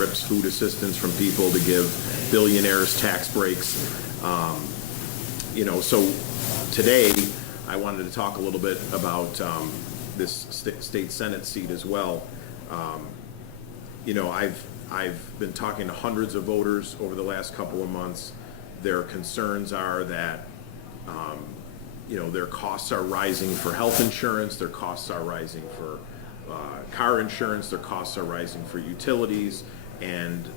rips food assistance from people to give billionaires tax breaks. So today I wanted to talk a little bit about this state Senate seat as well. I've been talking to hundreds of voters over the last couple of months. Their concerns are that their costs are rising for health insurance, their costs are rising for car insurance, their costs are rising for utilities, and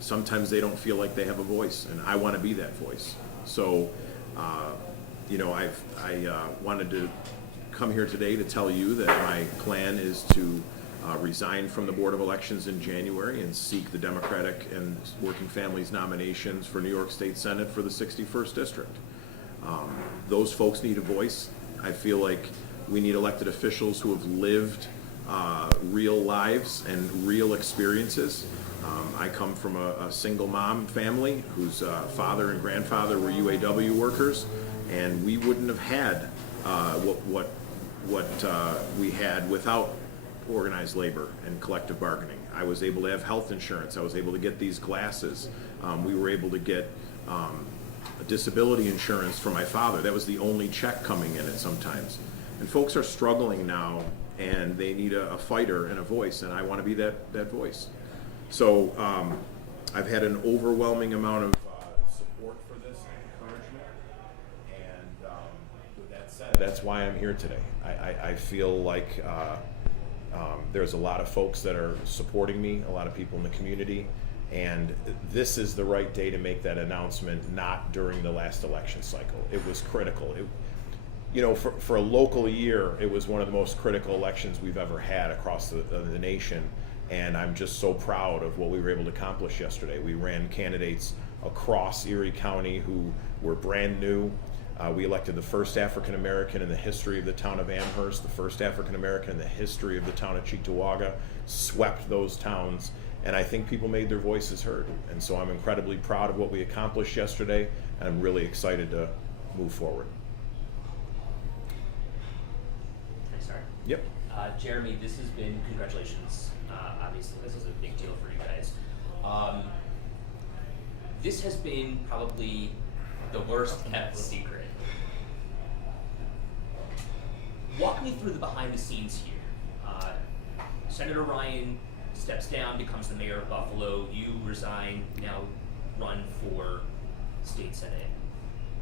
sometimes they don't feel like they have a voice, and I want to be that voice. So, I wanted to come here today to tell you that my plan is to resign from the Board of Elections in January and seek the Democratic and Working Families nominations for New York State Senate for the 61st District. Those folks need a voice. I feel like we need elected officials who have lived real lives and real experiences. I come from a single mom family whose father and grandfather were UAW workers, and we wouldn't have had what we had without organized labor and collective bargaining. I was able to have health insurance. I was able to get these glasses. We were able to get disability insurance for my father. That was the only check coming in at sometimes. And folks are struggling now, and they need a fighter and a voice, and I want to be that voice. So I've had an overwhelming amount of support for this and encouragement, and with that said, that's why I'm here today. I feel like there's a lot of folks that are supporting me, a lot of people in the community, and this is the right day to make that announcement, not during the last election cycle. It was critical. For a local year, it was one of the most critical elections we've ever had across the nation, and I'm just so proud of what we were able to accomplish yesterday. We ran candidates across Erie County who were brand new. We elected the first African American in the history of the town of Amherst, the first African American in the history of the town of Cheektowaga, swept those towns, and I think people made their voices heard. And so I'm incredibly proud of what we accomplished yesterday, and I'm really excited to move forward. Can I start? Yep. Jeremy, this has been, congratulations. Obviously, this is a big deal for you guys. This has been probably the worst kept secret. Walk me through the behind the scenes here. Senator Ryan steps down, becomes the mayor of Buffalo. You resign, now run for state senate.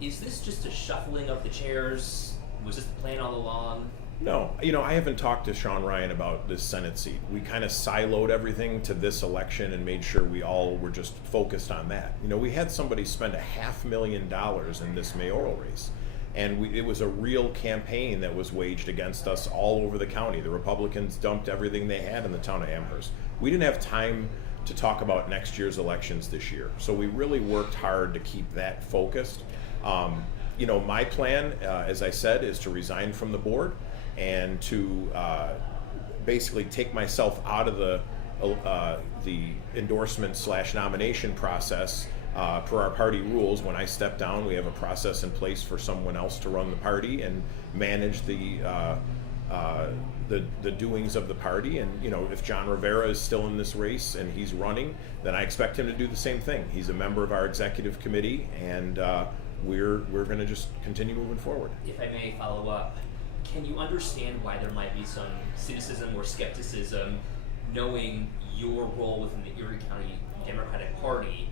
Is this just a shuffling of the chairs? Was this the plan all along? No, I haven't talked to Sean Ryan about this Senate seat. We kind of siloed everything to this election and made sure we all were just focused on that. We had somebody spend $500,000 in this mayoral race, and it was a real campaign that was waged against us all over the county. The Republicans dumped everything they had in the town of Amherst. We didn't have time to talk about next year's elections this year, so we really worked hard to keep that focused. My plan, as I said, is to resign from the board and to basically take myself out of the endorsement/nomination process per our party rules. When I step down, we have a process in place for someone else to run the party and manage the doings of the party. And if John Rivera is still in this race and he's running, then I expect him to do the same thing. He's a member of our executive committee, and we're going to just continue moving forward. If I may follow up, can you understand why there might be some cynicism or skepticism knowing your role within the Erie County Democratic Party,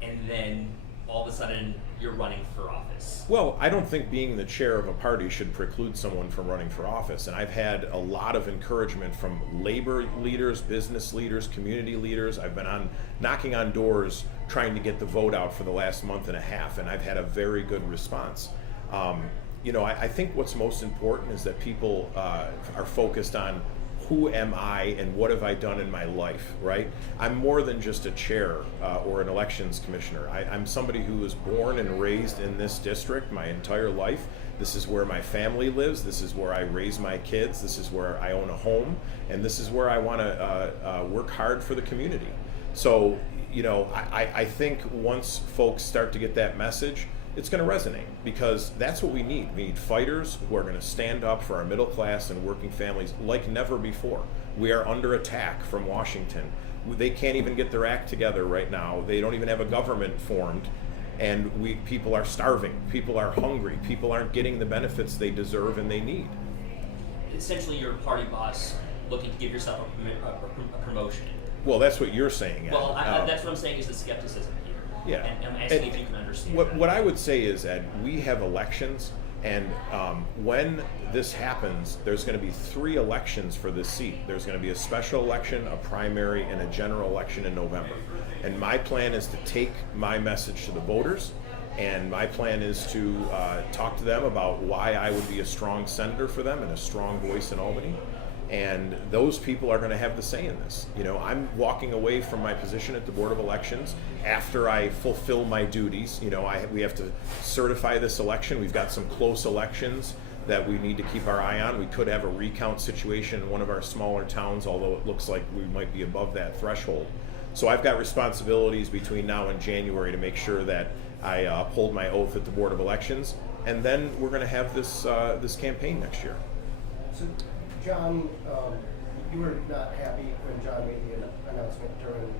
and then all of a sudden you're running for office? Well, I don't think being the chair of a party should preclude someone from running for office. And I've had a lot of encouragement from labor leaders, business leaders, community leaders. I've been knocking on doors trying to get the vote out for the last month and a half, and I've had a very good response. I think what's most important is that people are focused on who am I and what have I done in my life, right? I'm more than just a chair or an elections commissioner. I'm somebody who was born and raised in this district my entire life. This is where my family lives. This is where I raise my kids. This is where I own a home. And this is where I want to work hard for the community. So, I think once folks start to get that message, it's going to resonate, because that's what we need. We need fighters who are going to stand up for our middle class and working families like never before. We are under attack from Washington. They can't even get their act together right now. They don't even have a government formed. And people are starving. People are hungry. People aren't getting the benefits they deserve and they need. Essentially, you're a party boss looking to give yourself a promotion. Well, that's what you're saying, Ed. Well, that's what I'm saying is the skepticism here. Yeah. And I'm asking if you can understand what I would say is, Ed, we have elections, and when this happens, there's going to be 3 elections for this seat. There's going to be a special election, a primary, and a general election in November. And my plan is to take my message to the voters, and my plan is to talk to them about why I would be a strong senator for them and a strong voice in Albany. And those people are going to have the say in this. You know, I'm walking away from my position at the Board of Elections after I fulfill my duties. You know, we have to certify this election. We've got some close elections that we need to keep our eye on. We could have a recount situation in one of our smaller towns, although it looks like we might be above that threshold. So I've got responsibilities between now and January to make sure that I uphold my oath at the Board of Elections, and then we're going to have this campaign next year. So, John, you were not happy when John made the announcement during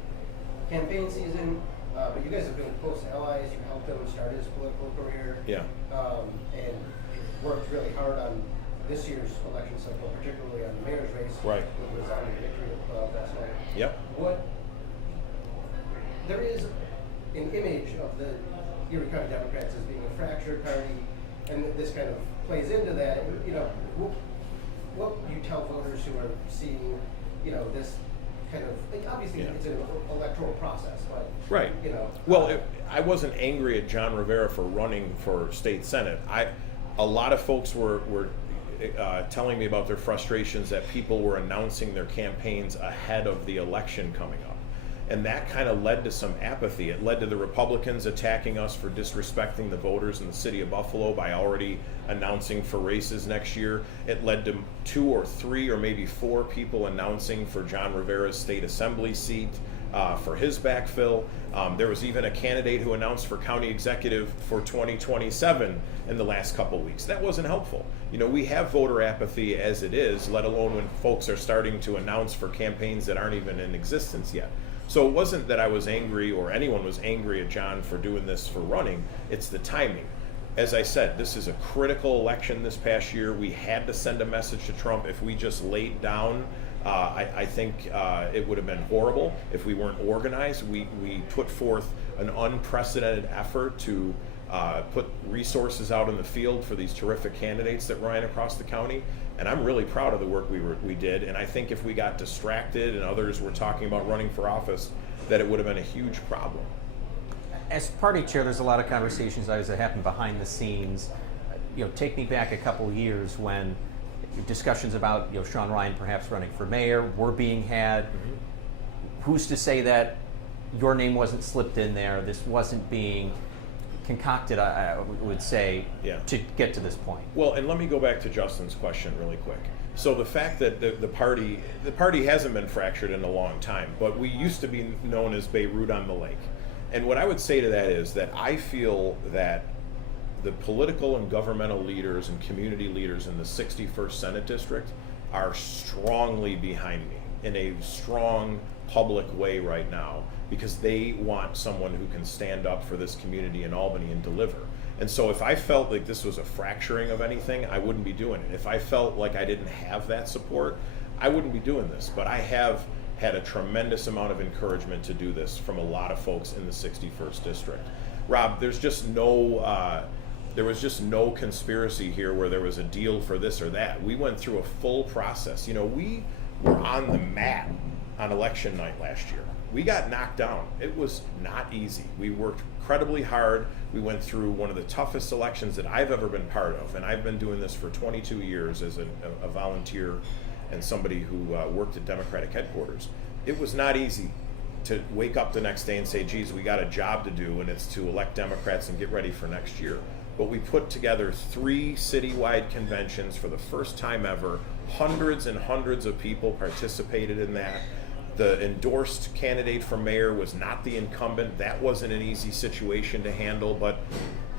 campaign season, but you guys have been close allies. You helped him start his political career. Yeah. And worked really hard on this year's election cycle, particularly on the mayor's race. Right. With the Zellner victory last night. Yep. There is an image of the Erie County Democrats as being a fractured party, and this kind of plays into that. You know, what you tell voters who are seeing, you know, this kind of, like, obviously it's an electoral process, but right. You know. Well, I wasn't angry at John Rivera for running for state senate. A lot of folks were telling me about their frustrations that people were announcing their campaigns ahead of the election coming up. And that kind of led to some apathy. It led to the Republicans attacking us for disrespecting the voters in the city of Buffalo by already announcing for races next year. It led to 2 or 3 or maybe 4 people announcing for John Rivera's state assembly seat for his backfill. There was even a candidate who announced for county executive for 2027 in the last couple weeks. That wasn't helpful. You know, we have voter apathy as it is, let alone when folks are starting to announce for campaigns that aren't even in existence yet. So it wasn't that I was angry or anyone was angry at John for doing this, for running. It's the timing. As I said, this is a critical election this past year. We had to send a message to Trump. If we just laid down, I think it would have been horrible if we weren't organized. We put forth an unprecedented effort to put resources out in the field for these terrific candidates that ran across the county. And I'm really proud of the work we did. And I think if we got distracted and others were talking about running for office, that it would have been a huge problem. As party chair, there's a lot of conversations always that happen behind the scenes. You know, take me back a couple of years when discussions about, you know, Sean Ryan perhaps running for mayor were being had. Mm-hmm. Who's to say that your name wasn't slipped in there? This wasn't being concocted, I would say, to get to this point. Well, and let me go back to Justin's question really quick. So the fact that the party hasn't been fractured in a long time, but we used to be known as Beirut on the Lake. And what I would say to that is that I feel that the political and governmental leaders and community leaders in the 61st Senate District are strongly behind me in a strong public way right now, because they want someone who can stand up for this community in Albany and deliver. And so if I felt like this was a fracturing of anything, I wouldn't be doing it. If I felt like I didn't have that support, I wouldn't be doing this. But I have had a tremendous amount of encouragement to do this from a lot of folks in the 61st District. Rob, there was just no conspiracy here where there was a deal for this or that. We went through a full process. You know, we were on the mat on election night last year. We got knocked down. It was not easy. We worked incredibly hard. We went through one of the toughest elections that I've ever been part of, and I've been doing this for 22 years as a volunteer and somebody who worked at Democratic headquarters. It was not easy to wake up the next day and say, geez, we got a job to do, and it's to elect Democrats and get ready for next year. But we put together 3 citywide conventions for the first time ever. Hundreds and hundreds of people participated in that. The endorsed candidate for mayor was not the incumbent. That wasn't an easy situation to handle, but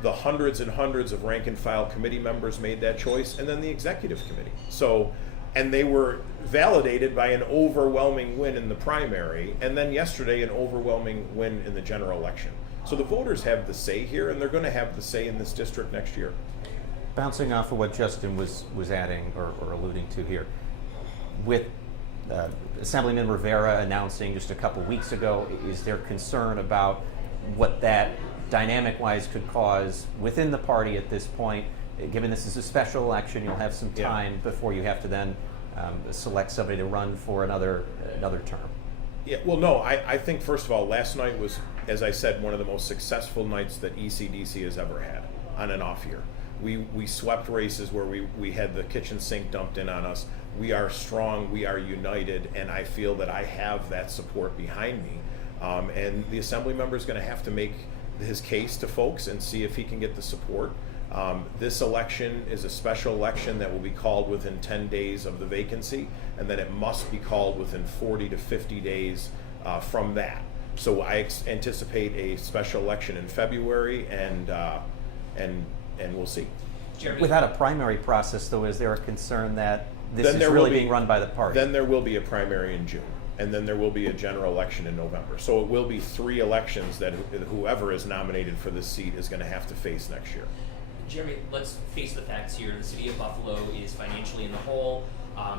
the hundreds and hundreds of rank and file committee members made that choice, and then the executive committee. So And they were validated by an overwhelming win in the primary, and then yesterday an overwhelming win in the general election. So the voters have the say here, and they're going to have the say in this district next year. Bouncing off of what Justin was adding or alluding to here, with Assemblyman Rivera announcing just a couple weeks ago, is there concern about what that dynamic-wise could cause within the party at this point? Given this is a special election, you'll have some time before you have to then select somebody to run for another term. Yeah, well, no, I think, first of all, last night was, as I said, one of the most successful nights that ECDC has ever had on an off year. We swept races where we had the kitchen sink dumped in on us. We are strong, we are united, and I feel that I have that support behind me. And the assembly member is going to have to make his case to folks and see if he can get the support. This election is a special election that will be called within 10 days of the vacancy, and then it must be called within 40 to 50 days from that. So I anticipate a special election in February, and we'll see. Jeremy, Without a primary process, though, is there a concern that this Then is there will really be- being run by the party? Then there will be a primary in June, and then there will be a general election in November. So it will be 3 elections that whoever is nominated for this seat is going to have to face next year. Jeremy, let's face the facts here. The city of Buffalo is financially in the hole.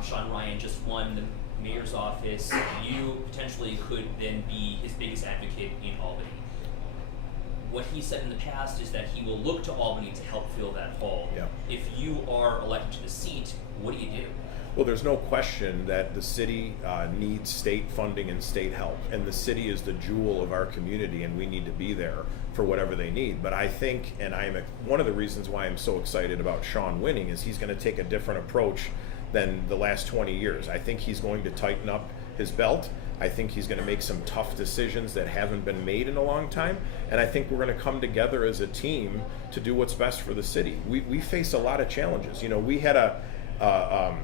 Sean Ryan just won the mayor's office. You potentially could then be his biggest advocate in Albany. What he said in the past is that he will look to Albany to help fill that hole. Yeah. If you are elected to the seat, what do you do? Well, there's no question that the city needs state funding and state help, and the city is the jewel of our community, and we need to be there for whatever they need. But I think, and one of the reasons why I'm so excited about Sean winning is he's going to take a different approach than the last 20 years. I think he's going to tighten up his belt. I think he's going to make some tough decisions that haven't been made in a long time, and I think we're going to come together as a team to do what's best for the city. We face a lot of challenges. You know, we had a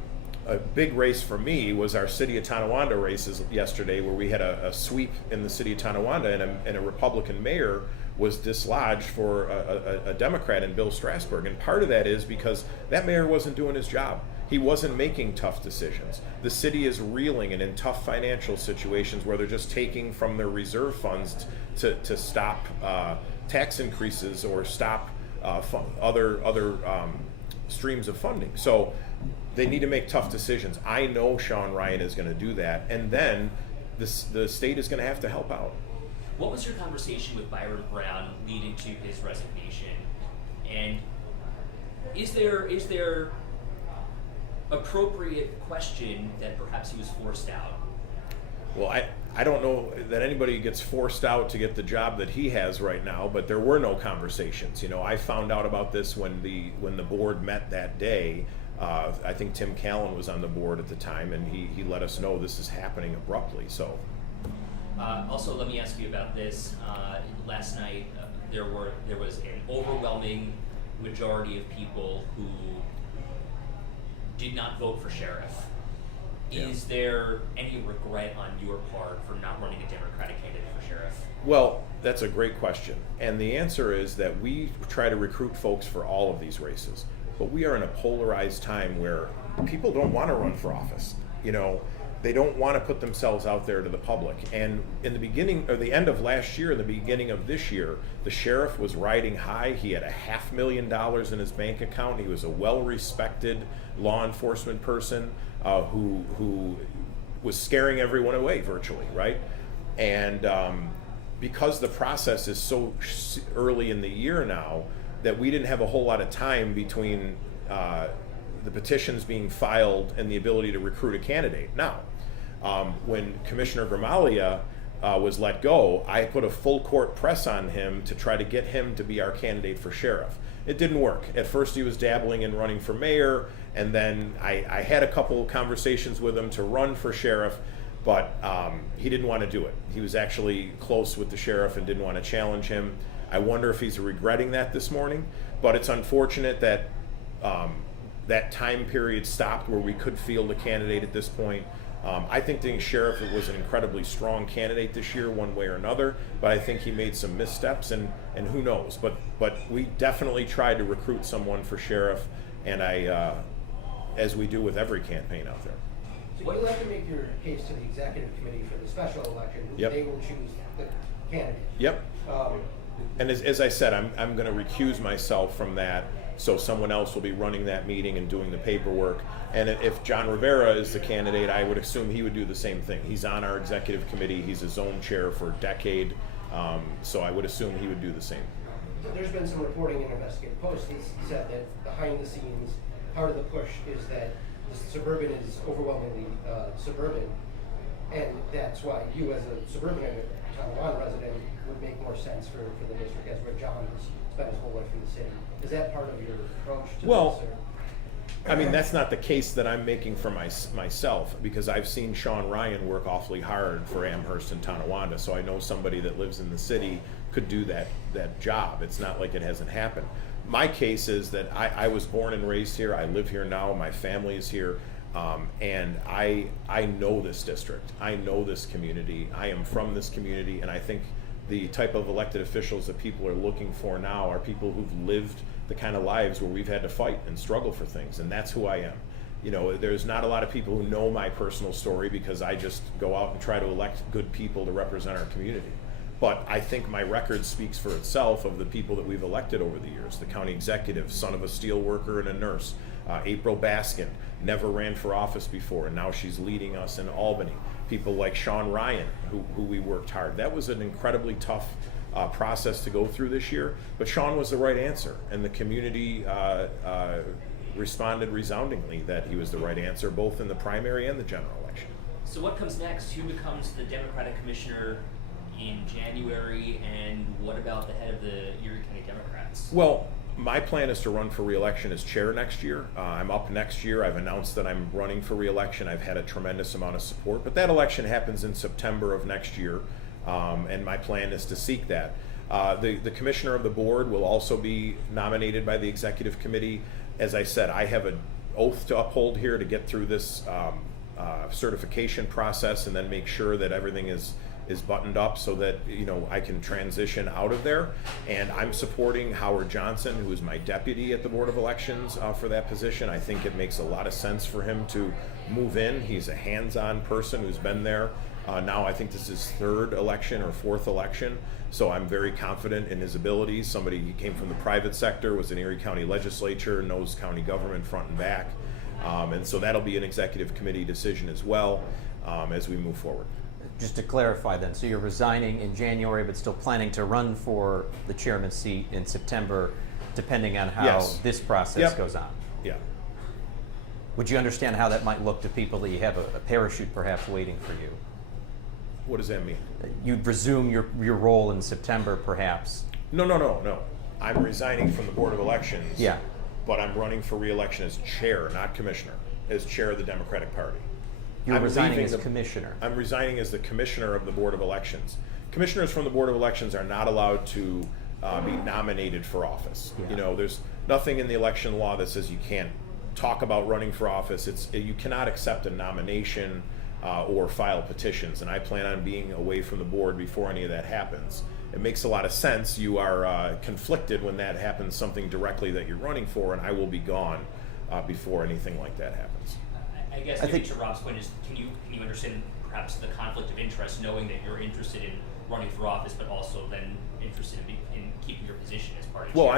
big race for me was our City of Tonawanda races yesterday, where we had a sweep in the City of Tonawanda, and a Republican mayor was dislodged for a Democrat in Bill Strasburg. And part of that is because that mayor wasn't doing his job. He wasn't making tough decisions. The city is reeling and in tough financial situations where they're just taking from their reserve funds to stop tax increases or stop other streams of funding. So they need to make tough decisions. I know Sean Ryan is going to do that, and then the state is going to have to help out. What was your conversation with Byron Brown leading to his resignation? And is there appropriate question that perhaps he was forced out? Well, I don't know that anybody gets forced out to get the job that he has right now, but there were no conversations. You know, I found out about this when the board met that day. I think Tim Callan was on the board at the time, and he let us know this is happening abruptly. So. Also, let me ask you about this. Last night, there was an overwhelming majority of people who did not vote for sheriff. Yeah. Is there any regret on your part for not running a Democratic candidate for sheriff? Well, that's a great question. And the answer is that we try to recruit folks for all of these races. But we are in a polarized time where people don't want to run for office. You know, they don't want to put themselves out there to the public. And in the beginning, or the end of last year, the beginning of this year, the sheriff was riding high. He had $500,000 in his bank account. He was a well-respected law enforcement person who was scaring everyone away virtually, right? And because the process is so early in the year now, that we didn't have a whole lot of time between the petitions being filed and the ability to recruit a candidate. Now, when Commissioner Gramalia was let go, I put a full court press on him to try to get him to be our candidate for sheriff. It didn't work. At first he was dabbling in running for mayor, and then I had a couple of conversations with him to run for sheriff, but he didn't want to do it. He was actually close with the sheriff and didn't want to challenge him. I wonder if he's regretting that this morning, but it's unfortunate that that time period stopped where we could field a candidate at this point. I think the sheriff was an incredibly strong candidate this year, one way or another, but I think he made some missteps, and who knows. But we definitely tried to recruit someone for sheriff, and as we do with every campaign out there. So you'll have to make your case to the executive committee for the special election. Yep. They will choose the candidate. Yep. Um, And as I said, I'm going to recuse myself from that, so someone else will be running that meeting and doing the paperwork. And if John Rivera is the candidate, I would assume he would do the same thing. He's on our executive committee. He's a zone chair for a decade, so I would assume he would do the same. There's been some reporting in Investigative Post that said that behind the scenes, part of the push is that the suburban is overwhelmingly suburban, and that's why you, as a suburban Tonawanda resident, would make more sense for the district, as where John has spent his whole life in the city. Is that part of your approach to Well, this? I mean, that's not the case that I'm making for myself, because I've seen Sean Ryan work awfully hard for Amherst and Tonawanda, so I know somebody that lives in the city could do that job. It's not like it hasn't happened. My case is that I was born and raised here. I live here now. My family is here. And I know this district. I know this community. I am from this community, and I think the type of elected officials that people are looking for now are people who've lived the kind of lives where we've had to fight and struggle for things, and that's who I am. You know, there's not a lot of people who know my personal story because I just go out and try to elect good people to represent our community. But I think my record speaks for itself of the people that we've elected over the years. The county executive, son of a steel worker and a nurse. April Baskin, never ran for office before, and now she's leading us in Albany. People like Sean Ryan, who we worked hard. That was an incredibly tough process to go through this year, but Sean was the right answer, and the community responded resoundingly that he was the right answer, both in the primary and the general election. So what comes next? Who becomes the Democratic commissioner in January, and what about the head of the Erie County Democrats? Well, my plan is to run for re-election as chair next year. I'm up next year. I've announced that I'm running for re-election. I've had a tremendous amount of support, but that election happens in September of next year, and my plan is to seek that. The commissioner of the board will also be nominated by the executive committee. As I said, I have an oath to uphold here to get through this certification process and then make sure that everything is buttoned up so that, you know, I can transition out of there. And I'm supporting Howard Johnson, who is my deputy at the Board of Elections, for that position. I think it makes a lot of sense for him to move in. He's a hands-on person who's been there. Now I think this is his third election or fourth election, so I'm very confident in his abilities. Somebody, he came from the private sector, was in Erie County Legislature, knows county government front and back. And so that'll be an executive committee decision as well as we move forward. Just to clarify then, so you're resigning in January but still planning to run for the chairman's seat in September, depending on how Yes. this process goes on? Yeah. Would you understand how that might look to people that you have a parachute perhaps waiting for you? What does that mean? You'd resume your role in September perhaps? No. I'm resigning from the Board of Elections. Yeah. But I'm running for re-election as chair, not commissioner, as chair of the Democratic Party. You're I'm resigning leaving as the- commissioner. I'm resigning as the commissioner of the Board of Elections. Commissioners from the Board of Elections are not allowed to be nominated for office. Yeah. You know, there's nothing in the election law that says you can't talk about running for office. You cannot accept a nomination or file petitions, and I plan on being away from the board before any of that happens. It makes a lot of sense. You are conflicted when that happens, something directly that you're running for, and I will be gone before anything like that happens. I guess I maybe think- to Rob's point is, can you understand perhaps the conflict of interest, knowing that you're interested in running for office, but also then interested in keeping your position as party Well, chair?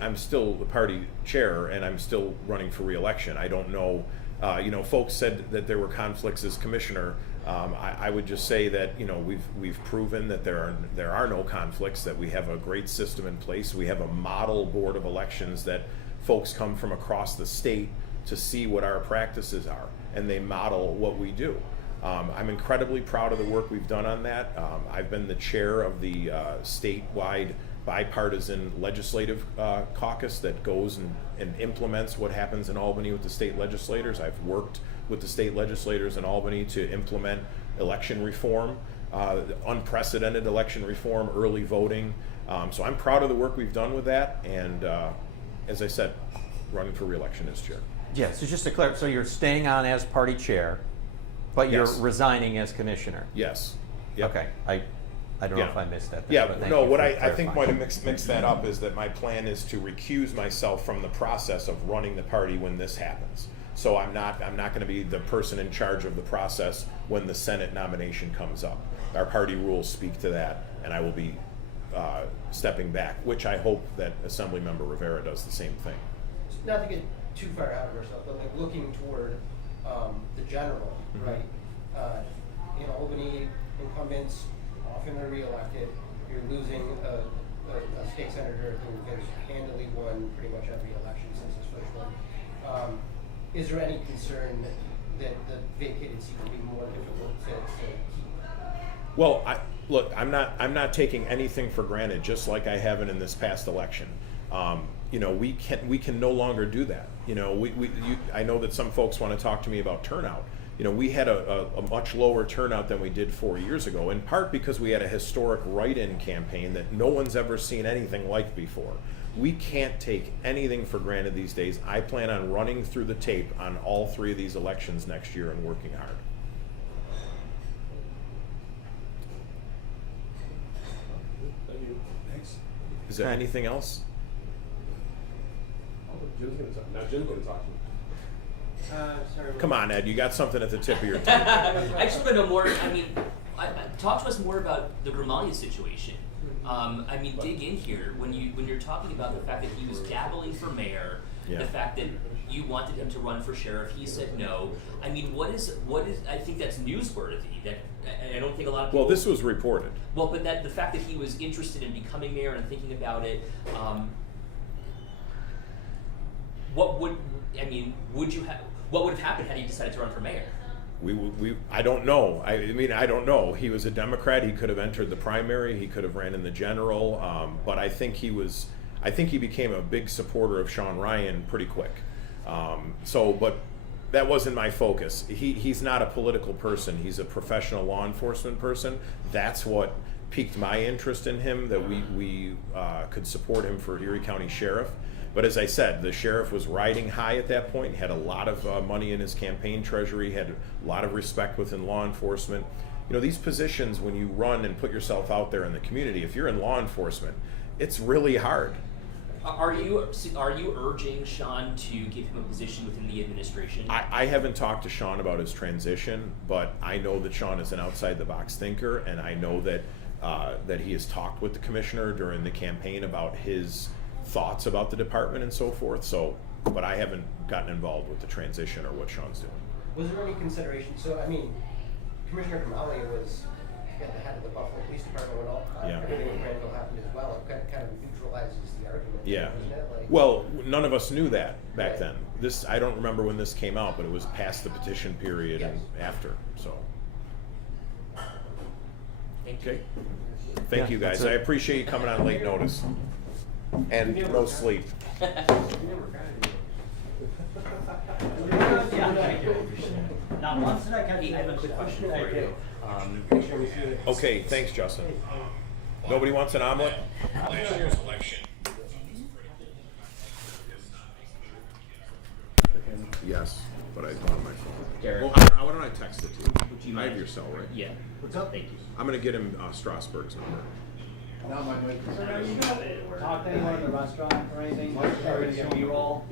I'm still the party chair, and I'm still running for re-election. I don't know. You know, folks said that there were conflicts as commissioner. I would just say that, you know, we've proven that there are no conflicts. That we have a great system in place. We have a model board of elections that folks come from across the state to see what our practices are, and they model what we do. I'm incredibly proud of the work we've done on that. I've been the chair of the statewide bipartisan legislative caucus that goes and implements what happens in Albany with the state legislators. I've worked with the state legislators in Albany to implement election reform, unprecedented election reform, early voting. So I'm proud of the work we've done with that, and as I said, running for re-election as chair. Yeah, so just to clarify, so you're staying on as party chair, but you're Yes. resigning as commissioner? Yes. Yep. Okay, I don't know if I missed that. Yeah, but thank no, you what for I think clarifying. might have mixed that up is that my plan is to recuse myself from the process of running the party when this happens. So I'm not going to be the person in charge of the process when the Senate nomination comes up. Our party rules speak to that, and I will be stepping back, which I hope that Assemblymember Rivera does the same thing. Not to get too far out of ourselves, but like looking toward the general, Mm-hmm. right? In Albany, incumbents often are reelected. You're losing a state senator who has handily won pretty much every election since his first one. Is there any concern that the vacated seat will be more difficult to keep? Well, I'm not taking anything for granted, just like I haven't in this past election. We can no longer do that. I know that some folks want to talk to me about turnout. We had a much lower turnout than we did 4 years ago, in part because we had a historic write-in campaign that no one's ever seen anything like before. We can't take anything for granted these days. I plan on running through the tape on all 3 of these elections next year and working hard. Thank you. Thanks. Is there anything else? Jim's gonna talk. Now Jim's gonna talk to me. Come on, Ed, you got something at the tip of your tongue. I just want to know more. Talk to us more about the Grimaldi situation. Dig in here when you're talking about the fact that he was dabbling for mayor, Yeah. the fact that you wanted him to run for sheriff, he said no. What is? I think that's newsworthy. That I don't think a lot of people. Well, this was reported. Well, but the fact that he was interested in becoming mayor and thinking about it. What would have happened had he decided to run for mayor? I don't know. I don't know. He was a Democrat. He could have entered the primary. He could have ran in the general. But I think he became a big supporter of Sean Ryan pretty quick. But that wasn't my focus. He's not a political person. He's a professional law enforcement person. That's what piqued my interest in him, that we could support him for Erie County Sheriff. But as I said, the sheriff was riding high at that point. He had a lot of money in his campaign treasury, had a lot of respect within law enforcement. These positions, when you run and put yourself out there in the community, if you're in law enforcement, it's really hard. Are you urging Sean to give him a position within the administration? I haven't talked to Sean about his transition, but I know that Sean is an outside-the-box thinker, and I know that he has talked with the commissioner during the campaign about his thoughts about the department and so forth. But I haven't gotten involved with the transition or what Sean's doing. Was there any consideration? Commissioner Grimaldi was at the head of the Buffalo Police Department when everything in Granville happened as well. It kind of neutralizes the argument. Yeah. Wasn't it? Well, none of us knew that back then. I don't remember when this came out, but it was past the petition period and after. So. Okay. Thank you guys. I appreciate you coming on late notice. And no sleep. Not once did I catch Hey, I have a quick question for you. Okay, thanks, Justin. Nobody wants an omelet? Last year's election. Yes, but I don't have my phone. Derek. Well, why don't I text it to you? I have your cell, right? Yeah. What's up? Thank you. I'm gonna get him Strasburg's number. Not my mic. So are you gonna talk to anyone at the restaurant or anything? Or gonna get B-roll?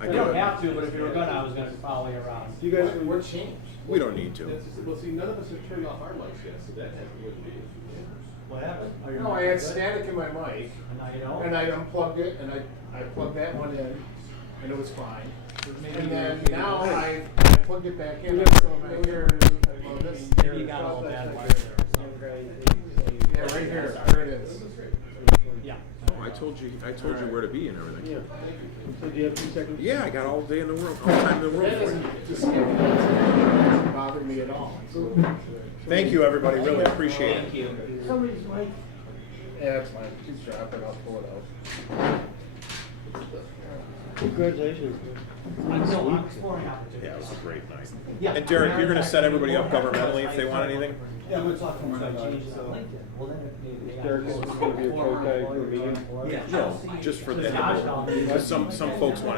I You do don't it. have to, but if you were gonna, I was gonna follow you around. You guys, what changed? We don't need to. Well, see, none of us have turned off our mics yet, so that hasn't really been. What happened? Oh, your No, I mic had is good? static in my mic, And now you don't? and I unplugged it, and I plugged that one in, and it was fine. And then now I plugged it back in, so I hear, well, this. Maybe you got all bad wires there. Yeah, right here, there it is. Yeah. Oh, I told you where to be and everything. So do you have 2 seconds? Yeah, I got all day in the world, all time in the world That for you. doesn't just skip it. That doesn't bother me at all. Thank you, everybody, really appreciate it. Thank you. Somebody's mic. Yeah, it's fine, too sharp, and I'll pull it out. Congratulations. I'm still exploring opportunities. Yeah, it was a great night. Yeah. And Derek, you're gonna set everybody up governmentally if they want anything? Yeah, we're talking about changes on LinkedIn. Well, then they got. Derek, this is gonna be a pro guy for a meeting? Yeah. No, just for some folks want